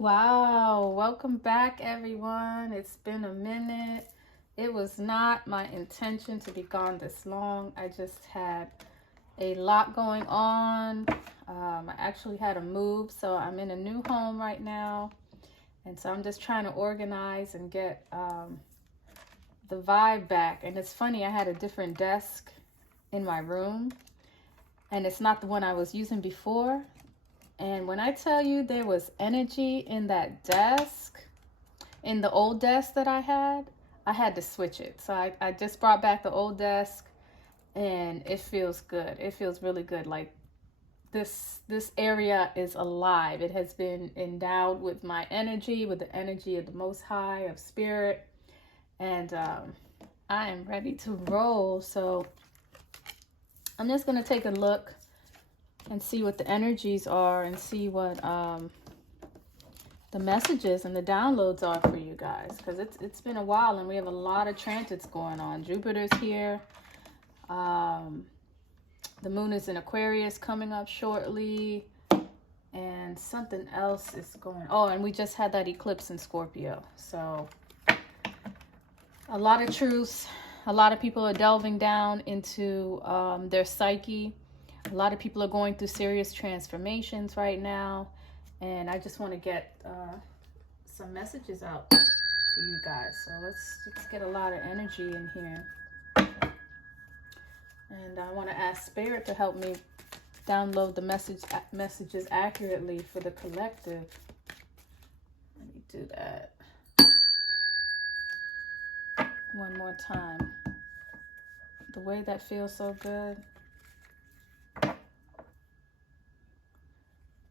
Wow, welcome back everyone. It's been a minute. It was not my intention to be gone this long. I just had a lot going on. I actually had a move, so I'm in a new home right now. And so I'm just trying to organize and get the vibe back. And it's funny, I had a different desk in my room, and it's not the one I was using before. And when I tell you there was energy in that desk, in the old desk that I had to switch it. So I just brought back the old desk, and it feels good. It feels really good. Like this area is alive. It has been endowed with my energy, with the energy of the Most High, of Spirit. And I am ready to roll. So I'm just going to take a look and see what the energies are and see what the messages and the downloads are for you guys, because it's been a while and we have a lot of transits going on. Jupiter's here. The moon is in Aquarius coming up shortly, and something else is going. Oh, and we just had that eclipse in Scorpio. So a lot of truths. A lot of people are delving down into their psyche. A lot of people are going through serious transformations right now, and I just want to get some messages out to you guys. So let's get a lot of energy in here, and I want to ask Spirit to help me download the messages accurately for the collective. Let me do that one more time. The way that feels so good.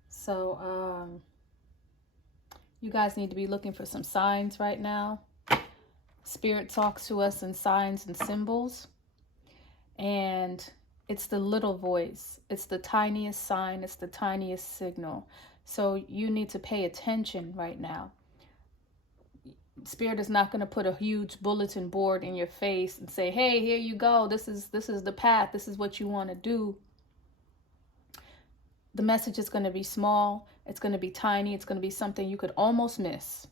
So, you guys need to be looking for some signs right now. Spirit talks to us in signs and symbols. And it's the little voice. It's the tiniest sign. It's the tiniest signal. So you need to pay attention right now. Spirit is not going to put a huge bulletin board in your face and say, hey, here you go. This is the path. This is what you want to do. The message is going to be small. It's going to be tiny. It's going to be something you could almost miss.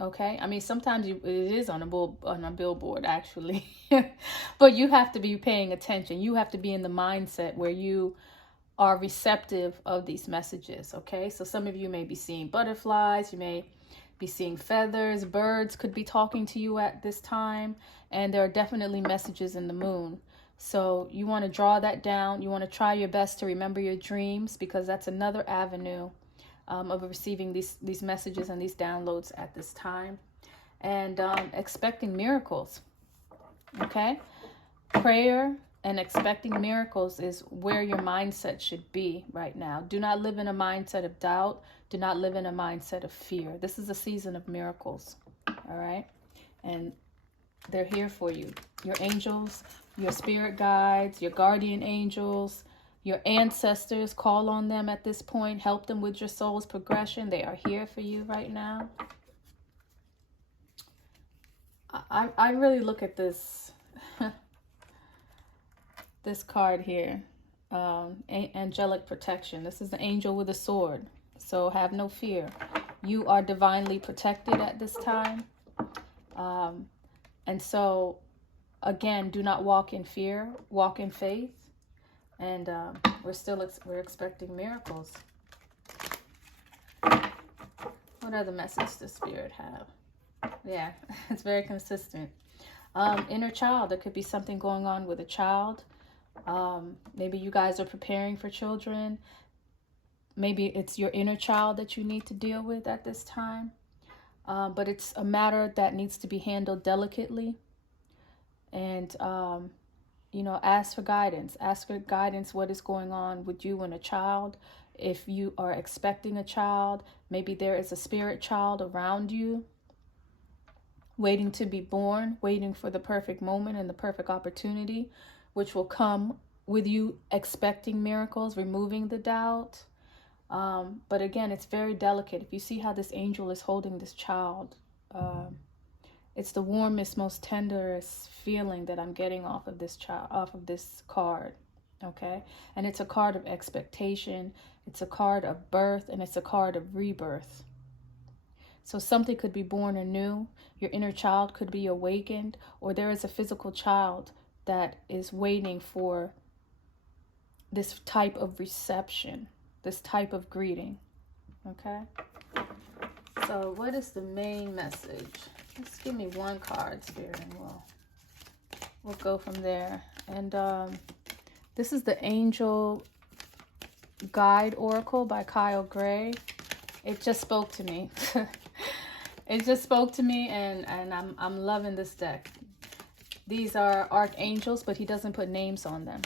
Okay? I mean, sometimes it is on a billboard, actually. But you have to be paying attention. You have to be in the mindset where you are receptive of these messages. Okay? So some of you may be seeing butterflies. You may be seeing feathers. Birds could be talking to you at this time. And there are definitely messages in the moon. So you want to draw that down. You want to try your best to remember your dreams, because that's another avenue of receiving these messages and these downloads at this time. And expecting miracles. Okay? Prayer and expecting miracles is where your mindset should be right now. Do not live in a mindset of doubt. Do not live in a mindset of fear. This is a season of miracles. All right? And they're here for you. Your angels, your spirit guides, your guardian angels, your ancestors, call on them at this point. Help them with your soul's progression. They are here for you right now. I really look at this this card here, angelic protection. This is the angel with a sword. So have no fear. You are divinely protected at this time. And so, again, do not walk in fear, walk in faith. And we're expecting miracles. What other message does Spirit have? Yeah, it's very consistent. Inner child. There could be something going on with a child. Maybe you guys are preparing for children. Maybe it's your inner child that you need to deal with at this time. But it's a matter that needs to be handled delicately. And, ask for guidance. Ask for guidance what is going on with you and a child. If you are expecting a child, maybe there is a spirit child around you waiting to be born, waiting for the perfect moment and the perfect opportunity, which will come with you expecting miracles, removing the doubt. But again, it's very delicate. If you see how this angel is holding this child, it's the warmest, most tenderest feeling that I'm getting off of this child, off of this card. Okay? And it's a card of expectation. It's a card of birth, and it's a card of rebirth. So something could be born anew. Your inner child could be awakened, or there is a physical child that is waiting for this type of reception, this type of greeting. Okay? So what is the main message? Just give me one card, Spirit, and we'll go from there. And this is the Angel Guide Oracle by Kyle Gray. It just spoke to me. It just spoke to me, and I'm loving this deck. These are archangels, but he doesn't put names on them.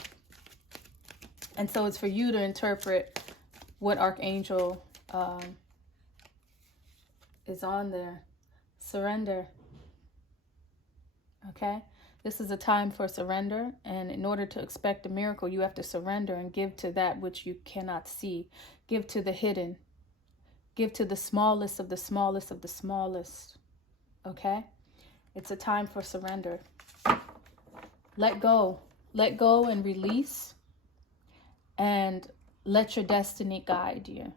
And so it's for you to interpret what archangel is on there. Surrender. Okay? This is a time for surrender, and in order to expect a miracle, you have to surrender and give to that which you cannot see. Give to the hidden. Give to the smallest of the smallest of the smallest. Okay? It's a time for surrender. Let go. Let go and release, and let your destiny guide you.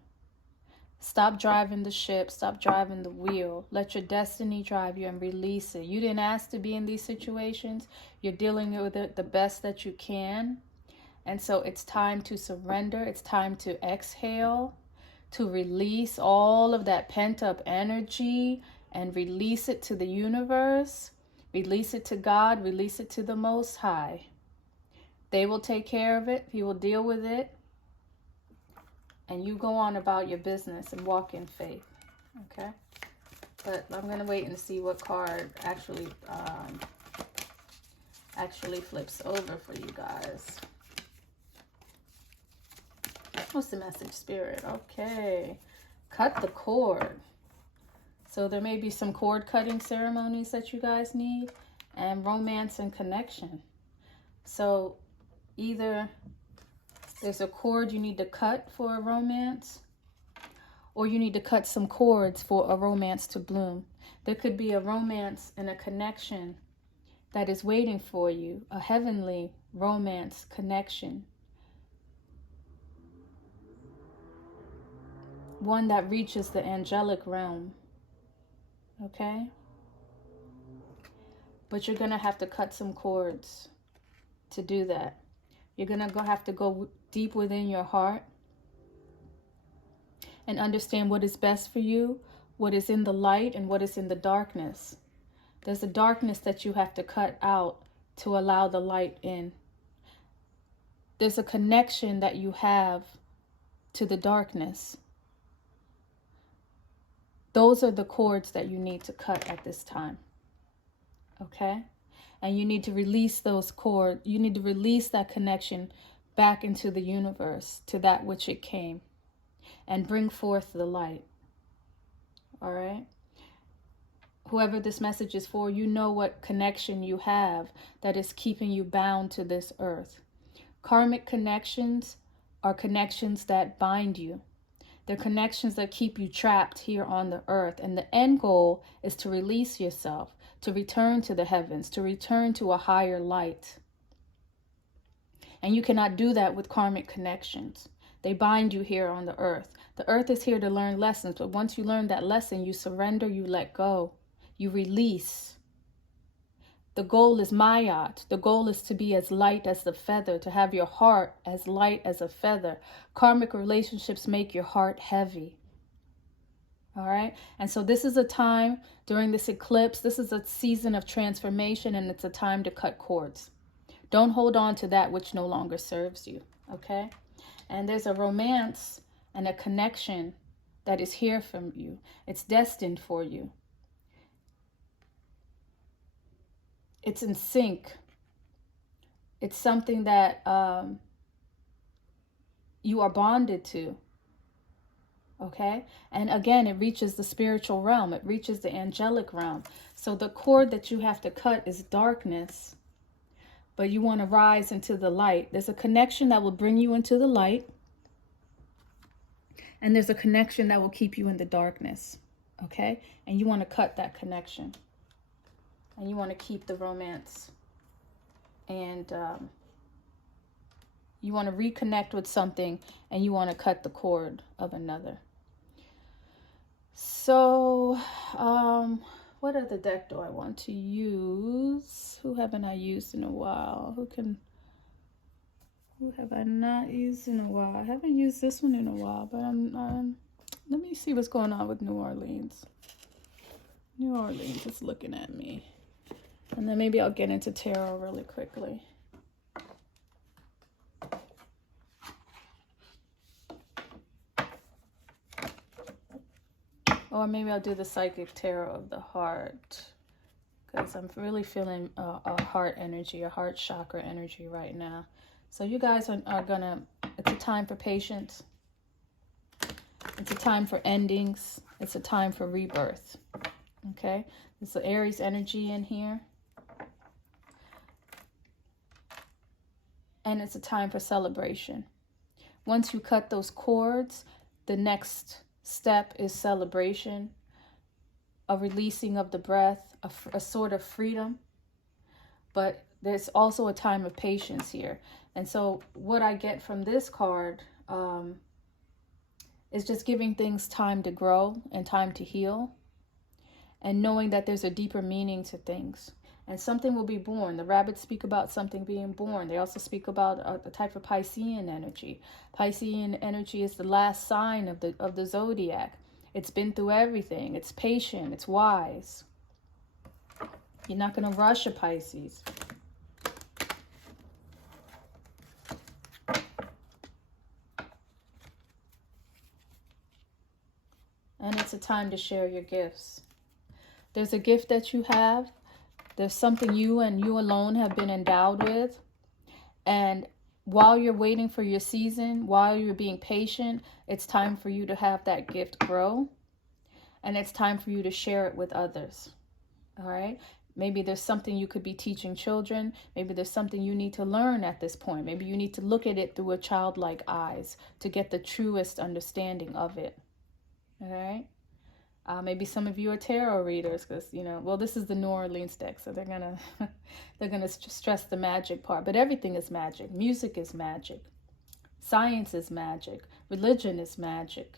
Stop driving the ship. Stop driving the wheel. Let your destiny drive you and release it. You didn't ask to be in these situations. You're dealing with it the best that you can. And so it's time to surrender. It's time to exhale, to release all of that pent-up energy and release it to the universe. Release it to God. Release it to the Most High. They will take care of it. He will deal with it. And you go on about your business and walk in faith. Okay? But I'm going to wait and see what card actually flips over for you guys. What's the message, Spirit? Okay. Cut the cord. So there may be some cord cutting ceremonies that you guys need, and romance and connection. So either there's a cord you need to cut for a romance, or you need to cut some cords for a romance to bloom. There could be a romance and a connection that is waiting for you, a heavenly romance connection. One that reaches the angelic realm. Okay? But you're going to have to cut some cords to do that. You're going to have to go deep within your heart and understand what is best for you, what is in the light and what is in the darkness. There's a darkness that you have to cut out to allow the light in. There's a connection that you have to the darkness. Those are the cords that you need to cut at this time. Okay? And you need to release those cords. You need to release that connection back into the universe, to that which it came, and bring forth the light. All right? Whoever this message is for, you know what connection you have that is keeping you bound to this earth. Karmic connections are connections that bind you. They're connections that keep you trapped here on the earth. And the end goal is to release yourself, to return to the heavens, to return to a higher light. And you cannot do that with karmic connections. They bind you here on the earth. The earth is here to learn lessons, but once you learn that lesson, you surrender, you let go, you release. The goal is mayat. The goal is to be as light as the feather, to have your heart as light as a feather. Karmic relationships make your heart heavy. All right? And so this is a time during this eclipse. This is a season of transformation, and it's a time to cut cords. Don't hold on to that which no longer serves you. Okay? And there's a romance and a connection that is here from you. It's destined for you. It's in sync. It's something that you are bonded to. Okay? And again, it reaches the spiritual realm. It reaches the angelic realm. So the cord that you have to cut is darkness, but you want to rise into the light. There's a connection that will bring you into the light, and there's a connection that will keep you in the darkness. Okay? And you want to cut that connection. And you want to keep the romance. And you want to reconnect with something, and you want to cut the cord of another. So, what other deck do I want to use? Who haven't I used in a while? Who have I not used in a while? I haven't used this one in a while, but let me see what's going on with New Orleans. New Orleans is looking at me. And then maybe I'll get into tarot really quickly. Or maybe I'll do the psychic tarot of the heart, because I'm really feeling a heart energy, a heart chakra energy right now. So you guys are gonna, it's a time for patience. It's a time for endings. It's a time for rebirth. Okay? There's the Aries energy in here. And it's a time for celebration. Once you cut those cords, the next step is celebration, a releasing of the breath, a sort of freedom. But there's also a time of patience here. And so what I get from this card is just giving things time to grow and time to heal, and knowing that there's a deeper meaning to things. And something will be born. The rabbits speak about something being born. They also speak about the type of Piscean energy. Piscean energy is the last sign of the zodiac. It's been through everything. It's patient. It's wise. You're not going to rush a Pisces. And it's a time to share your gifts. There's a gift that you have. There's something you and you alone have been endowed with. And while you're waiting for your season, while you're being patient, it's time for you to have that gift grow. And it's time for you to share it with others. All right? Maybe there's something you could be teaching children. Maybe there's something you need to learn at this point. Maybe you need to look at it through a childlike eyes to get the truest understanding of it. All right? Maybe some of you are tarot readers, because, you know, well, this is the New Orleans deck, so they're gonna stress the magic part. But everything is magic. Music is magic. Science is magic. Religion is magic.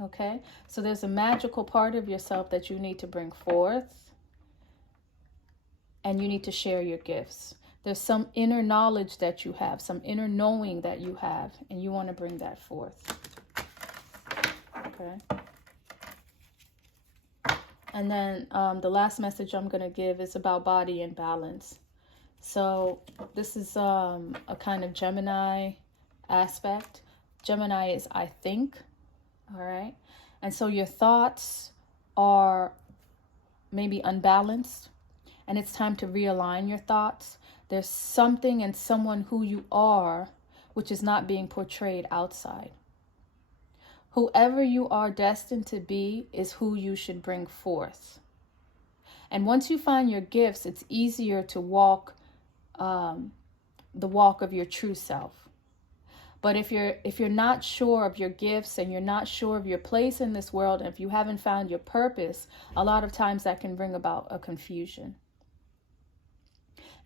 Okay? So there's a magical part of yourself that you need to bring forth, and you need to share your gifts. There's some inner knowledge that you have, some inner knowing that you have, and you want to bring that forth. Okay? And then the last message I'm going to give is about body and balance. So this is a kind of Gemini aspect. Gemini is I think, all right? And so your thoughts are maybe unbalanced, and it's time to realign your thoughts. There's something and someone who you are which is not being portrayed outside. Whoever you are destined to be is who you should bring forth. And once you find your gifts, it's easier to walk the walk of your true self. But if you're not sure of your gifts, and you're not sure of your place in this world, and if you haven't found your purpose, a lot of times that can bring about a confusion.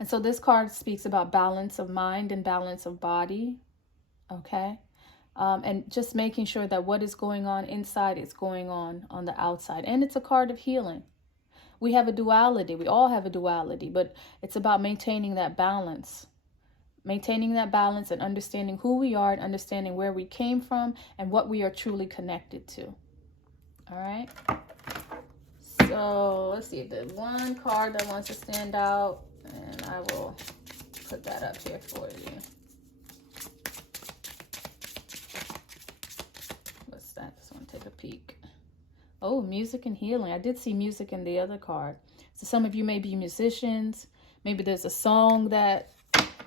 And so this card speaks about balance of mind and balance of body. Okay? And just making sure that what is going on inside is going on the outside. And it's a card of healing. We have a duality. We all have a duality, but it's about maintaining that balance. Maintaining that balance and understanding who we are, and understanding where we came from and what we are truly connected to. All right. So let's see if there's one card that wants to stand out, and I will put that up here for you. Just want to take a peek. Oh, music and healing. I did see music in the other card. So some of you may be musicians. Maybe there's a song that,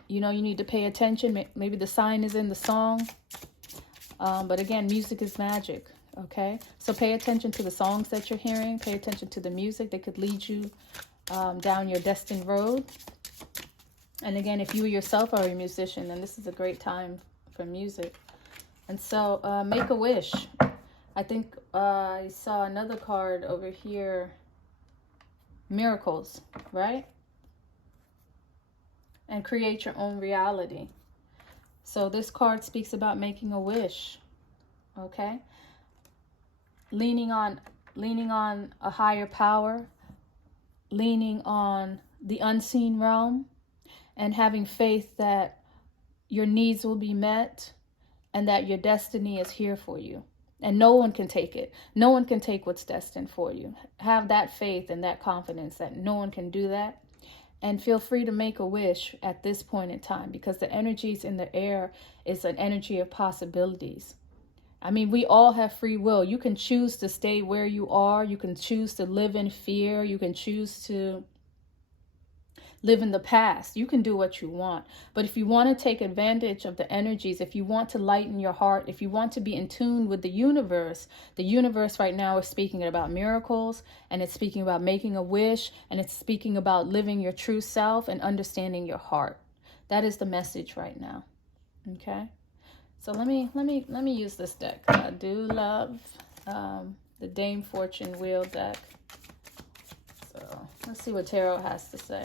you know, you need to pay attention. Maybe the sign is in the song. But again, music is magic. Okay? So pay attention to the songs that you're hearing. Pay attention to the music. They could lead you down your destined road. And again, if you yourself are a musician, then this is a great time for music. And so make a wish. I think I saw another card over here. Miracles, right? And create your own reality. So this card speaks about making a wish. Okay? Leaning on leaning on a higher power, leaning on the unseen realm, and having faith that your needs will be met and that your destiny is here for you. And no one can take it. No one can take what's destined for you. Have that faith and that confidence that no one can do that. And feel free to make a wish at this point in time, because the energies in the air is an energy of possibilities. I mean, we all have free will. You can choose to stay where you are. You can choose to live in fear. You can choose to live in the past. You can do what you want. But if you want to take advantage of the energies, if you want to lighten your heart, if you want to be in tune with the universe right now is speaking about miracles, and it's speaking about making a wish, and it's speaking about living your true self and understanding your heart. That is the message right now. Okay? So let me use this deck. I do love the Dame Fortune Wheel deck. So let's see what Tarot has to say.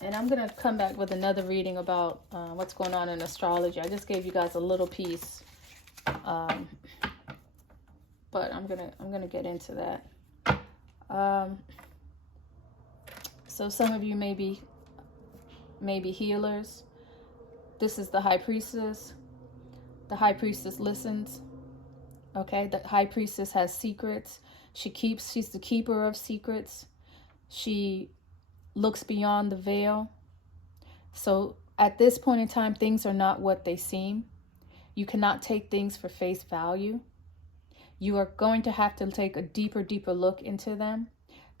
And I'm going to come back with another reading about what's going on in astrology. I just gave you guys a little piece. But I'm gonna get into that. So some of you may be healers. This is the High Priestess. The High Priestess listens. Okay, the High Priestess has secrets. She's the keeper of secrets. She looks beyond the veil. So at this point in time, things are not what they seem. You cannot take things for face value. You are going to have to take a deeper look into them,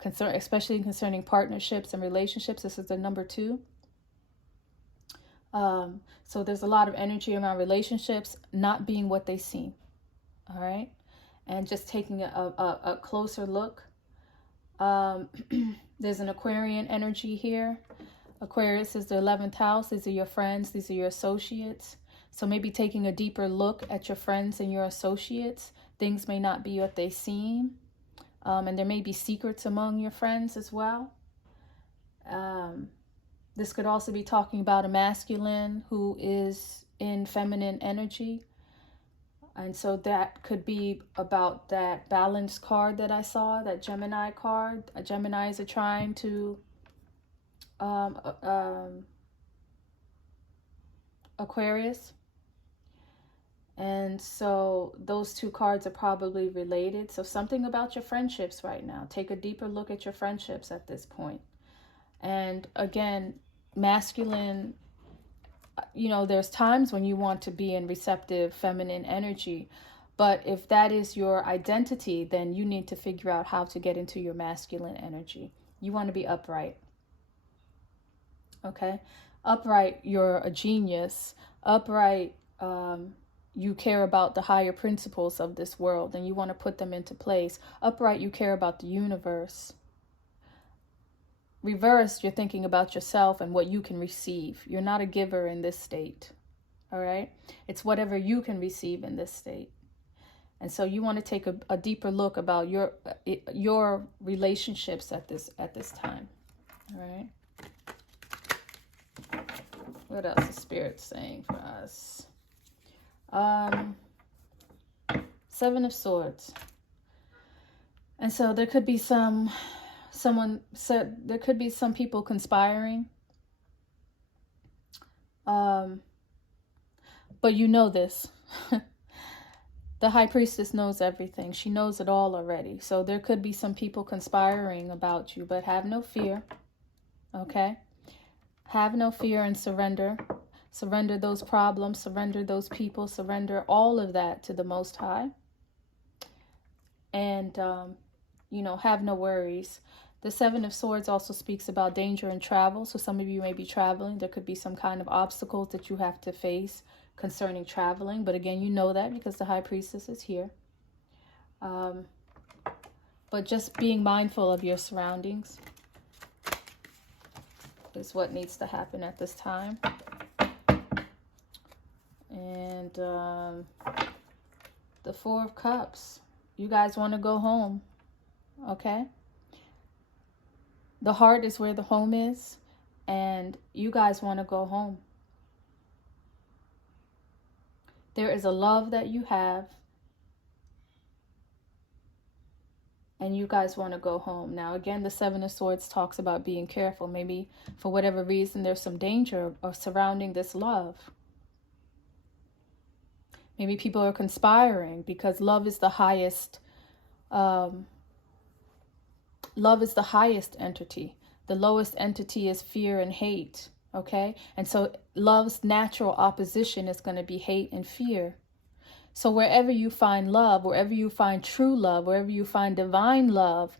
especially concerning partnerships and relationships. This is the number 2. So there's a lot of energy around relationships not being what they seem. All right. And just taking a closer look. There's an Aquarian energy here. Aquarius is the 11th house. These are your friends. These are your associates. So maybe taking a deeper look at your friends and your associates. Things may not be what they seem. And there may be secrets among your friends as well. This could also be talking about a masculine who is in feminine energy. And so that could be about that balance card that I saw, that Gemini card. Geminis are trying to Aquarius. And so those two cards are probably related. So something about your friendships right now. Take a deeper look at your friendships at this point. And again, masculine, there's times when you want to be in receptive feminine energy. But if that is your identity, then you need to figure out how to get into your masculine energy. You want to be upright. Okay? Upright, you're a genius. Upright, you care about the higher principles of this world and you want to put them into place. Upright, you care about the universe. Reversed, you're thinking about yourself and what you can receive. You're not a giver in this state. All right? It's whatever you can receive in this state. And so you want to take a deeper look about your relationships at this time. All right? What else is Spirit saying for us? 7 of Swords. And so there could be there could be some people conspiring. But you know this. The High Priestess knows everything. She knows it all already. So there could be some people conspiring about you, but have no fear. Okay? Have no fear and surrender. Surrender those problems, surrender those people, surrender all of that to the Most High. And, have no worries. The 7 of Swords also speaks about danger and travel. So some of you may be traveling. There could be some kind of obstacles that you have to face concerning traveling. But again, you know that because the High Priestess is here. But just being mindful of your surroundings is what needs to happen at this time. And the 4 of Cups. You guys want to go home. Okay? The heart is where the home is. And you guys want to go home. There is a love that you have. and you guys want to go home. Now, again, the Seven of Swords talks about being careful. Maybe for whatever reason, there's some danger surrounding this love. Maybe people are conspiring because love is the highest. Love is the highest entity. The lowest entity is fear and hate. Okay? And so love's natural opposition is going to be hate and fear. So wherever you find love, wherever you find true love, wherever you find divine love,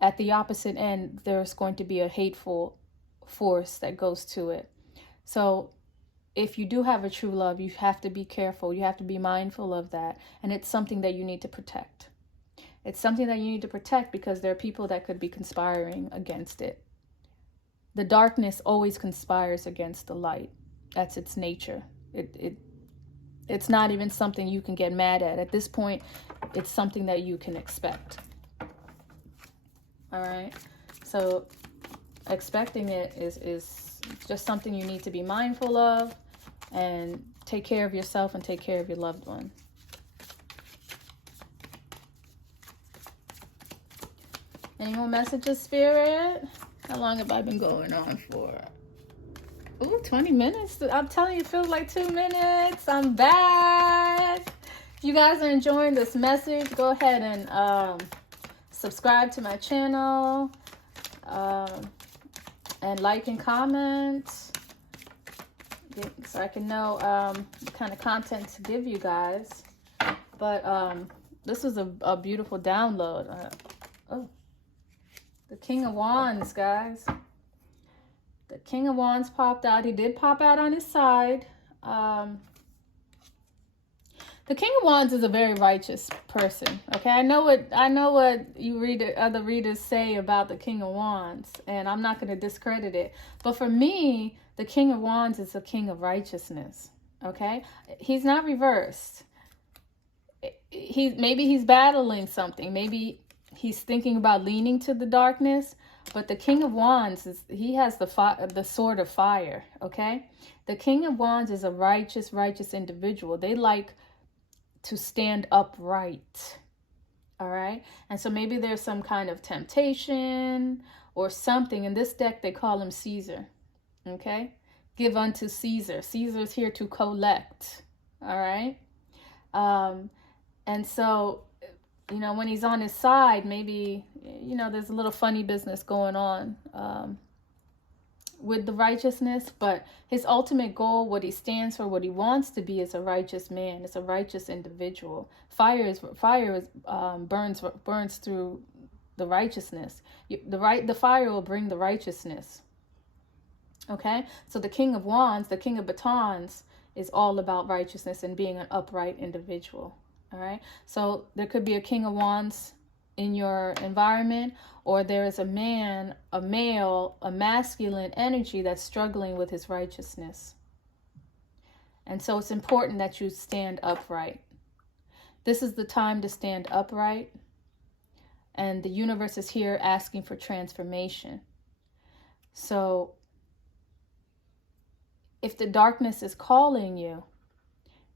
at the opposite end, there's going to be a hateful force that goes to it. So if you do have a true love, you have to be careful. You have to be mindful of that. And it's something that you need to protect. It's something that you need to protect because there are people that could be conspiring against it. The darkness always conspires against the light. That's its nature. It's not even something you can get mad at. At this point, it's something that you can expect. All right. So expecting it is just something you need to be mindful of, and take care of yourself and take care of your loved one. Any more messages, Spirit? How long have I been going on for? Ooh, 20 minutes. I'm telling you, it feels like 2 minutes. I'm back. If you guys are enjoying this message, go ahead and subscribe to my channel. And like and comment. So I can know the kind of content to give you guys. But this was a beautiful download. Oh, the King of Wands, guys. The King of Wands popped out. He did pop out on his side. The King of Wands is a very righteous person. Okay, I know what you other readers say about the King of Wands, and I'm not going to discredit it. But for me, the King of Wands is a king of righteousness. Okay, he's not reversed. Maybe he's battling something. Maybe he's thinking about leaning to the darkness. But the King of Wands, he has the sword of fire, okay? The King of Wands is a righteous individual. They like to stand upright, all right? And so maybe there's some kind of temptation or something. In this deck, they call him Caesar, okay? Give unto Caesar. Caesar's here to collect, all right? And so, you know, when he's on his side, maybe, you know, there's a little funny business going on with the righteousness, but his ultimate goal, what he stands for, what he wants to be, is a righteous man. It's a righteous individual. Fire burns through the righteousness. The fire will bring the righteousness. Okay, so the King of Wands, the King of Batons, is all about righteousness and being an upright individual. All right, so there could be a King of Wands in your environment, or there is a man, a male, a masculine energy that's struggling with his righteousness. And so it's important that you stand upright. This is the time to stand upright, and the universe is here asking for transformation. So if the darkness is calling you,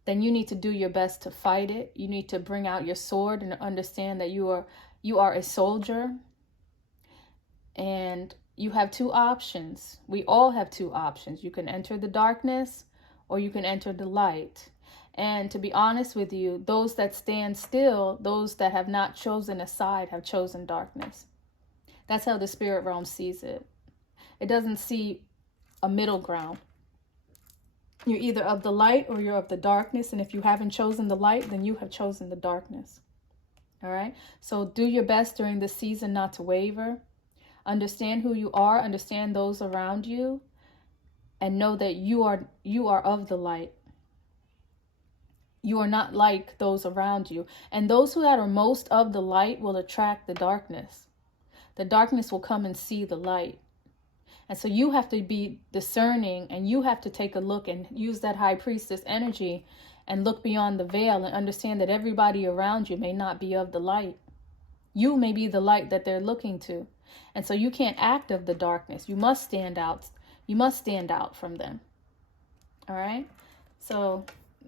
then you need to do your best to fight it. You need to bring out your sword and understand that you are a soldier. And you have two options. We all have two options. You can enter the darkness or you can enter the light. And to be honest with you, those that stand still, those that have not chosen a side, have chosen darkness. That's how the spirit realm sees it. It doesn't see a middle ground. You're either of the light or you're of the darkness. And if you haven't chosen the light, then you have chosen the darkness. All right. So do your best during this season not to waver. Understand who you are. Understand those around you. And know that you are of the light. You are not like those around you. And those who are most of the light will attract the darkness. The darkness will come and see the light. And so you have to be discerning, and you have to take a look and use that high priestess energy and look beyond the veil and understand that everybody around you may not be of the light. You may be the light that they're looking to. And so you can't act of the darkness. You must stand out. You must stand out from them. All right. So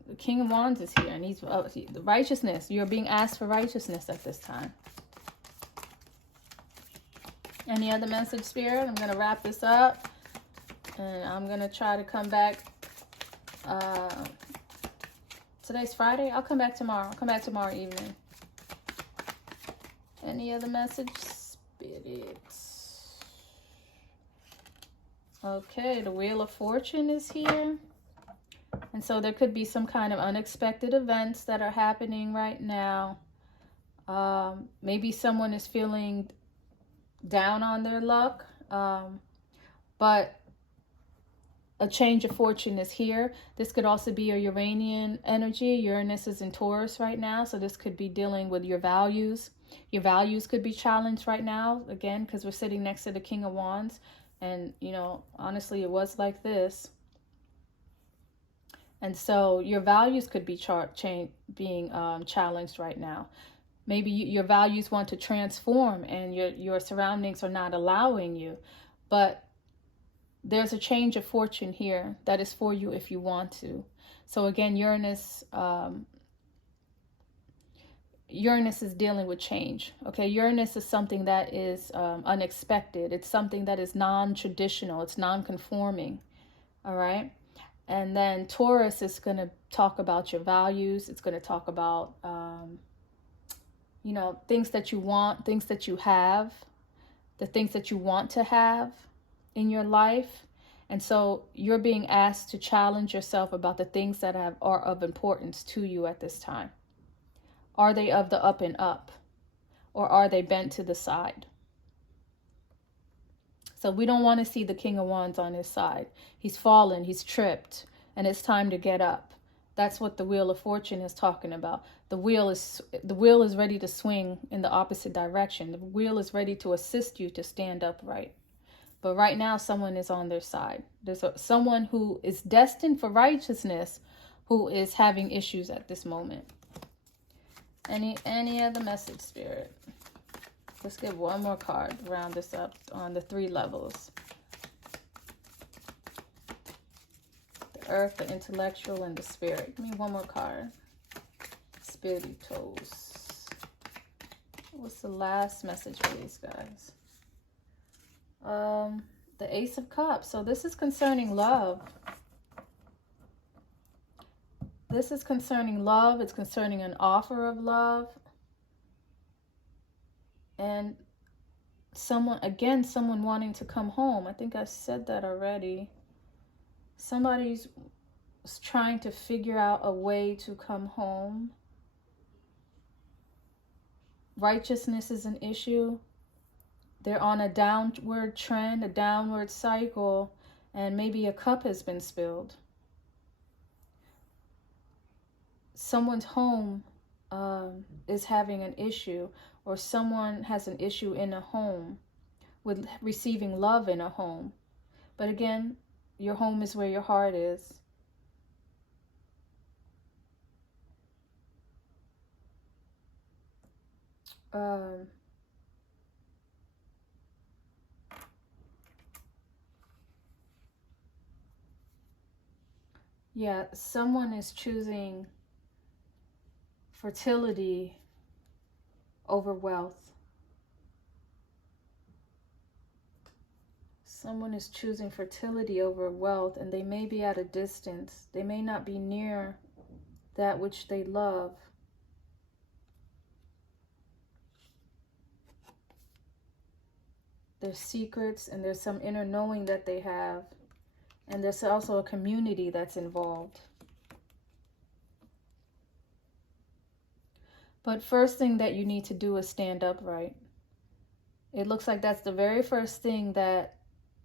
the King of Wands is here, and he's the righteousness. You're being asked for righteousness at this time. Any other message, Spirit? I'm going to wrap this up. And I'm going to try to come back. Today's Friday. I'll come back tomorrow. I'll come back tomorrow evening. Any other message, Spirit? Okay, the Wheel of Fortune is here. And so there could be some kind of unexpected events that are happening right now. Maybe someone is feeling down on their luck. But a change of fortune is here. This could also be a Uranian energy. Uranus is in Taurus right now. So this could be dealing with your values. Your values could be challenged right now. Again, because we're sitting next to the King of Wands. And, you know, honestly, it was like this. And so your values could be being challenged right now. Maybe your values want to transform and your surroundings are not allowing you. But there's a change of fortune here that is for you if you want to. So again, Uranus is dealing with change. Okay, Uranus is something that is unexpected. It's something that is non-traditional. It's non-conforming. All right. And then Taurus is going to talk about your values. It's going to talk about, you know, things that you want, things that you have, the things that you want to have in your life. And so you're being asked to challenge yourself about the things that are of importance to you at this time. Are they of the up and up, or are they bent to the side? So we don't want to see the King of Wands on his side. He's fallen, he's tripped, and it's time to get up. That's what the Wheel of Fortune is talking about. The wheel is ready to swing in the opposite direction. The wheel is ready to assist you to stand upright. But right now, someone is on their side. There's someone who is destined for righteousness who is having issues at this moment. Any other message, Spirit? Let's get one more card to round this up on the 3 levels. The Earth, the Intellectual, and the Spirit. Give me one more card. Spiritos. What's the last message for these guys? The Ace of Cups. So this is concerning love. This is concerning love. It's concerning an offer of love. And someone wanting to come home. I think I said that already. Somebody's trying to figure out a way to come home. Righteousness is an issue. They're on a downward trend, a downward cycle, and maybe a cup has been spilled. Someone's home is having an issue, or someone has an issue in a home with receiving love in a home. But again, your home is where your heart is. Yeah, someone is choosing fertility over wealth. Someone is choosing fertility over wealth, and they may be at a distance. They may not be near that which they love. There's secrets, and there's some inner knowing that they have. And there's also a community that's involved. But first thing that you need to do is stand upright. It looks like that's the very first thing that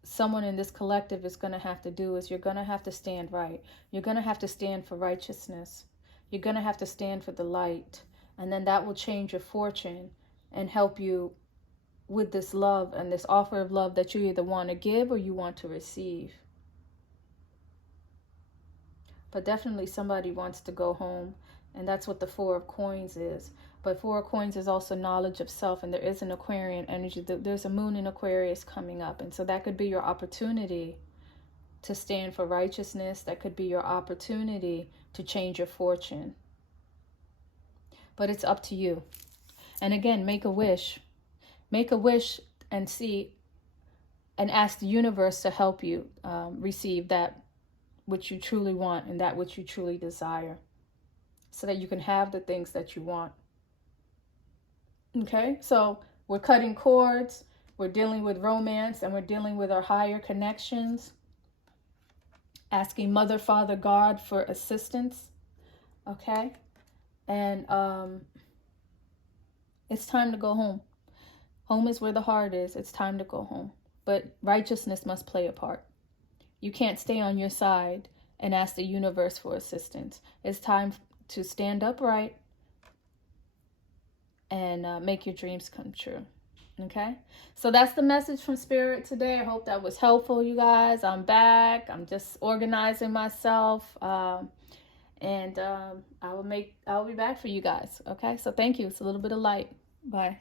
someone in this collective is going to have to do, is you're going to have to stand right. You're going to have to stand for righteousness. You're going to have to stand for the light. And then that will change your fortune and help you with this love and this offer of love that you either want to give or you want to receive. But definitely somebody wants to go home. And that's what the 4 of Coins is. But 4 of Coins is also knowledge of self. And there is an Aquarian energy. There's a moon in Aquarius coming up. And so that could be your opportunity to stand for righteousness. That could be your opportunity to change your fortune. But it's up to you. And again, make a wish. Make a wish and see and ask the universe to help you receive that which you truly want and that which you truly desire, so that you can have the things that you want. Okay, so we're cutting cords, we're dealing with romance, and we're dealing with our higher connections, asking Mother, Father, God for assistance. Okay, and it's time to go home. Home is where the heart is. It's time to go home. But righteousness must play a part. You can't stay on your side and ask the universe for assistance. It's time to stand upright and make your dreams come true. Okay? So that's the message from Spirit today. I hope that was helpful, you guys. I'm back. I'm just organizing myself. And I will be back for you guys. Okay? So thank you. It's a little bit of light. Bye.